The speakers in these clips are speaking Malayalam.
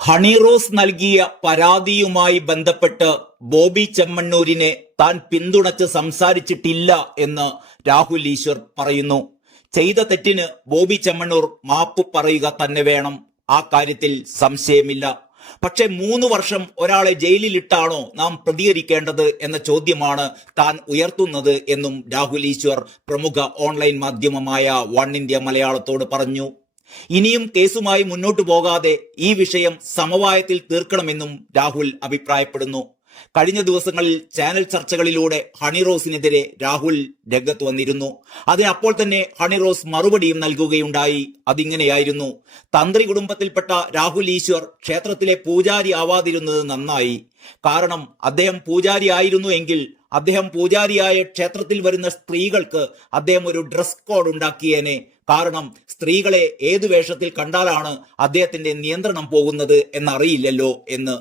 ഹണി റോസ് നൽകിയ പരാതിയുമായി ബന്ധപ്പെട്ട് ബോബി ചെമ്മണ്ണൂരിനെ താൻ പിന്തുണച്ച് സംസാരിച്ചിട്ടില്ല എന്ന് രാഹുൽ ഈശ്വർ പറയുന്നു. ചെയ്ത തെറ്റിന് ബോബി ചെമ്മണ്ണൂർ മാപ്പ് പറയുക തന്നെ വേണം, ആ കാര്യത്തിൽ സംശയമില്ല. പക്ഷെ 3 വർഷം ഒരാളെ ജയിലിലിട്ടാണോ നാം പ്രതികരിക്കേണ്ടത് എന്ന ചോദ്യമാണ് താൻ ഉയർത്തുന്നത് എന്നും രാഹുൽ ഈശ്വർ പ്രമുഖ ഓൺലൈൻ മാധ്യമമായ വൺ ഇന്ത്യ മലയാളത്തോട് പറഞ്ഞു. ഇനിയും കേസുമായി മുന്നോട്ടു പോകാതെ ഈ വിഷയം സമവായത്തിൽ തീർക്കണമെന്നും രാഹുൽ അഭിപ്രായപ്പെടുന്നു. കഴിഞ്ഞ ദിവസങ്ങളിൽ ചാനൽ ചർച്ചകളിലൂടെ ഹണി റോസിനെതിരെ രാഹുൽ രംഗത്ത് വന്നിരുന്നു. അതിനപ്പോൾ തന്നെ ഹണി റോസ് മറുപടിയും നൽകുകയുണ്ടായി. അതിങ്ങനെയായിരുന്നു: തന്ത്രി കുടുംബത്തിൽപ്പെട്ട രാഹുൽ ഈശ്വർ ക്ഷേത്രത്തിലെ പൂജാരി ആവാതിരുന്നത് നന്നായി. കാരണം അദ്ദേഹം പൂജാരി ആയിരുന്നു എങ്കിൽ അദ്ദേഹം പൂജാരിയായ ക്ഷേത്രത്തിൽ വരുന്ന സ്ത്രീകൾക്ക് അദ്ദേഹം ഒരു ഡ്രസ് കോഡ് ഉണ്ടാക്കിയേനെ. കാരണം സ്ത്രീകളെ ഏതു വേഷത്തിൽ കണ്ടാലാണ് അദ്ദേഹത്തിന്റെ നിയന്ത്രണം പോകുന്നത് എന്നറിയില്ലല്ലോ എന്ന്.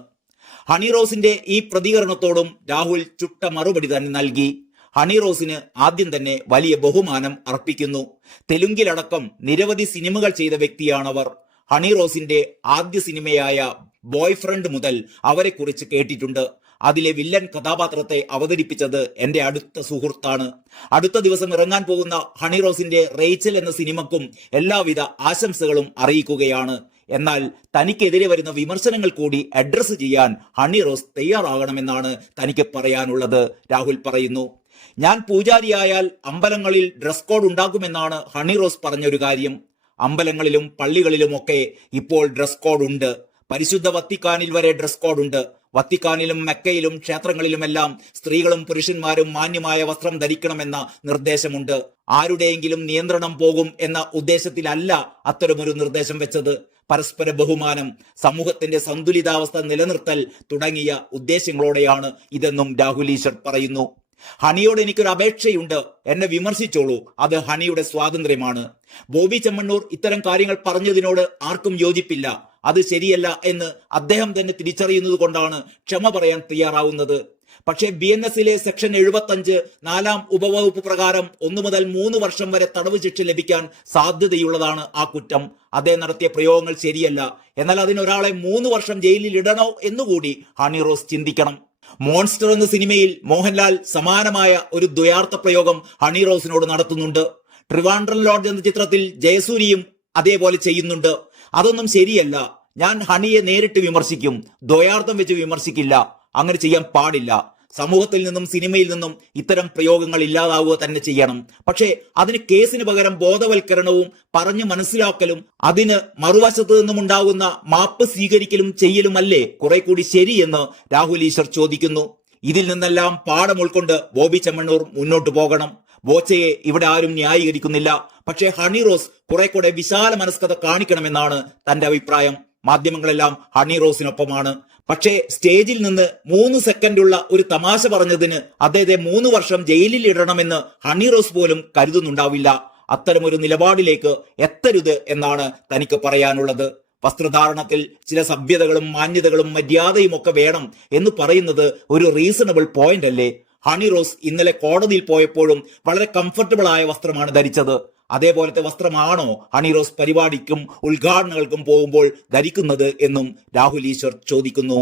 ഹണി റോസിന്റെ ഈ പ്രതികരണത്തോടും രാഹുൽ ചുട്ട മറുപടി തന്നെ നൽകി. ഹണി റോസിന് ആദ്യം തന്നെ വലിയ ബഹുമാനം അർപ്പിക്കുന്നു. തെലുങ്കിലടക്കം നിരവധി സിനിമകൾ ചെയ്ത വ്യക്തിയാണവർ. ഹണി റോസിന്റെ ആദ്യ സിനിമയായ ബോയ് ഫ്രണ്ട് മുതൽ അവരെക്കുറിച്ച് കേട്ടിട്ടുണ്ട്. അതിലെ വില്ലൻ കഥാപാത്രത്തെ അവതരിപ്പിച്ചത് എന്റെ അടുത്ത സുഹൃത്താണ്. അടുത്ത ദിവസം ഇറങ്ങാൻ പോകുന്ന ഹണി റോസിന്റെ റേച്ചൽ എന്ന സിനിമക്കും എല്ലാവിധ ആശംസകളും അറിയിക്കുകയാണ്. എന്നാൽ തനിക്കെതിരെ വരുന്ന വിമർശനങ്ങൾ കൂടി അഡ്രസ് ചെയ്യാൻ ഹണി റോസ് തയ്യാറാകണമെന്നാണ് തനിക്ക് പറയാനുള്ളത്. രാഹുൽ പറയുന്നു, ഞാൻ പൂജാരിയായാൽ അമ്പലങ്ങളിൽ ഡ്രസ് കോഡ് ഉണ്ടാക്കുമെന്നാണ് ഹണി റോസ് പറഞ്ഞൊരു കാര്യം. അമ്പലങ്ങളിലും പള്ളികളിലുമൊക്കെ ഇപ്പോൾ ഡ്രസ് കോഡ് ഉണ്ട്. പരിശുദ്ധ വത്തിക്കാനിൽ വരെ ഡ്രസ് കോഡ് ഉണ്ട്. വത്തിക്കാനിലും മെക്കയിലും ക്ഷേത്രങ്ങളിലുമെല്ലാം സ്ത്രീകളും പുരുഷന്മാരും മാന്യമായ വസ്ത്രം ധരിക്കണമെന്ന നിർദ്ദേശമുണ്ട്. ആരുടെയെങ്കിലും നിയന്ത്രണം പോകും എന്ന ഉദ്ദേശത്തിലല്ല അത്തരമൊരു നിർദ്ദേശം വെച്ചത്. പരസ്പര ബഹുമാനം, സമൂഹത്തിന്റെ സന്തുലിതാവസ്ഥ നിലനിർത്തൽ തുടങ്ങിയ ഉദ്ദേശങ്ങളോടെയാണ് ഇതെന്നും രാഹുൽ ഈശ്വർ പറയുന്നു. ഹണിയോട് എനിക്കൊരു അപേക്ഷയുണ്ട്, എന്നെ വിമർശിച്ചോളൂ, അത് ഹണിയുടെ സ്വാതന്ത്ര്യമാണ്. ബോബി ചെമ്മണ്ണൂർ ഇത്തരം കാര്യങ്ങൾ പറഞ്ഞതിനോട് ആർക്കും യോജിപ്പില്ല. അത് ശരിയല്ല എന്ന് അദ്ദേഹം തന്നെ തിരിച്ചറിയുന്നത് കൊണ്ടാണ് ക്ഷമ പറയാൻ തയ്യാറാവുന്നത്. പക്ഷേ BNS-ലെ സെക്ഷൻ 75 4-ാം ഉപവകുപ്പ് പ്രകാരം 1 മുതൽ 3 വർഷം വരെ തടവ് ശിക്ഷ ലഭിക്കാൻ സാധ്യതയുള്ളതാണ് ആ കുറ്റം. അദ്ദേഹം നടത്തിയ പ്രയോഗങ്ങൾ ശരിയല്ല. എന്നാൽ അതിനൊരാളെ 3 വർഷം ജയിലിൽ ഇടണോ എന്നുകൂടി ഹണി റോസ് ചിന്തിക്കണം. മോൺസ്റ്റർ എന്ന സിനിമയിൽ മോഹൻലാൽ സമാനമായ ഒരു ദ്വയാർത്ഥ പ്രയോഗം ഹണി റോസിനോട് നടത്തുന്നുണ്ട്. ട്രിവാൻഡ്രം ലോഡ്ജ് എന്ന ചിത്രത്തിൽ ജയസൂരിയും അതേപോലെ ചെയ്യുന്നുണ്ട്. അതൊന്നും ശരിയല്ല. ഞാൻ ഹണിയെ നേരിട്ട് വിമർശിക്കും, ദ്വയാർത്ഥം വെച്ച് വിമർശിക്കില്ല. അങ്ങനെ ചെയ്യാൻ പാടില്ല. സമൂഹത്തിൽ നിന്നും സിനിമയിൽ നിന്നും ഇത്തരം പ്രയോഗങ്ങൾ ഇല്ലാതാവുക തന്നെ ചെയ്യണം. പക്ഷേ അതിന് കേസിന് പകരം ബോധവൽക്കരണവും പറഞ്ഞു മനസ്സിലാക്കലും അതിന് മറുവശത്തു നിന്നും ഉണ്ടാകുന്ന മാപ്പ് സ്വീകരിക്കലും ചെയ്യലുമല്ലേ കുറെ കൂടി ശരിയെന്ന് രാഹുൽ ഈശ്വർ ചോദിക്കുന്നു. ഇതിൽ നിന്നെല്ലാം പാഠം ഉൾക്കൊണ്ട് ബോബി ചെമ്മണ്ണൂർ മുന്നോട്ട് പോകണം. ബോച്ചയെ ഇവിടെ ആരും ന്യായീകരിക്കുന്നില്ല. പക്ഷേ ഹണി റോസ് കുറെ കൂടെ വിശാല മനസ്കത കാണിക്കണമെന്നാണ് തന്റെ അഭിപ്രായം. മാധ്യമങ്ങളെല്ലാം ഹണി റോസിനൊപ്പമാണ്. പക്ഷേ സ്റ്റേജിൽ നിന്ന് 3 സെക്കൻഡുള്ള ഒരു തമാശ പറഞ്ഞതിന് അദ്ദേഹത്തെ 3 വർഷം ജയിലിൽ ഇടണമെന്ന് ഹണി റോസ് പോലും കരുതുന്നുണ്ടാവില്ല. അത്തരമൊരു നിലപാടിലേക്ക് എത്തരുത് എന്നാണ് തനിക്ക് പറയാനുള്ളത്. വസ്ത്രധാരണത്തിൽ ചില സഭ്യതകളും മാന്യതകളും മര്യാദയും ഒക്കെ വേണം എന്ന് പറയുന്നത് ഒരു റീസണബിൾ പോയിന്റ് അല്ലേ? ഹണി റോസ് ഇന്നലെ കോടതിയിൽ പോയപ്പോഴും വളരെ കംഫർട്ടബിൾ ആയ വസ്ത്രമാണ് ധരിച്ചത്. അതേപോലത്തെ വസ്ത്രമാണോ ഹണി റോസ് പരിപാടിക്കും ഉദ്ഘാടനങ്ങൾക്കും പോകുമ്പോൾ ധരിക്കുന്നത് എന്നും രാഹുൽ ഈശ്വർ ചോദിക്കുന്നു.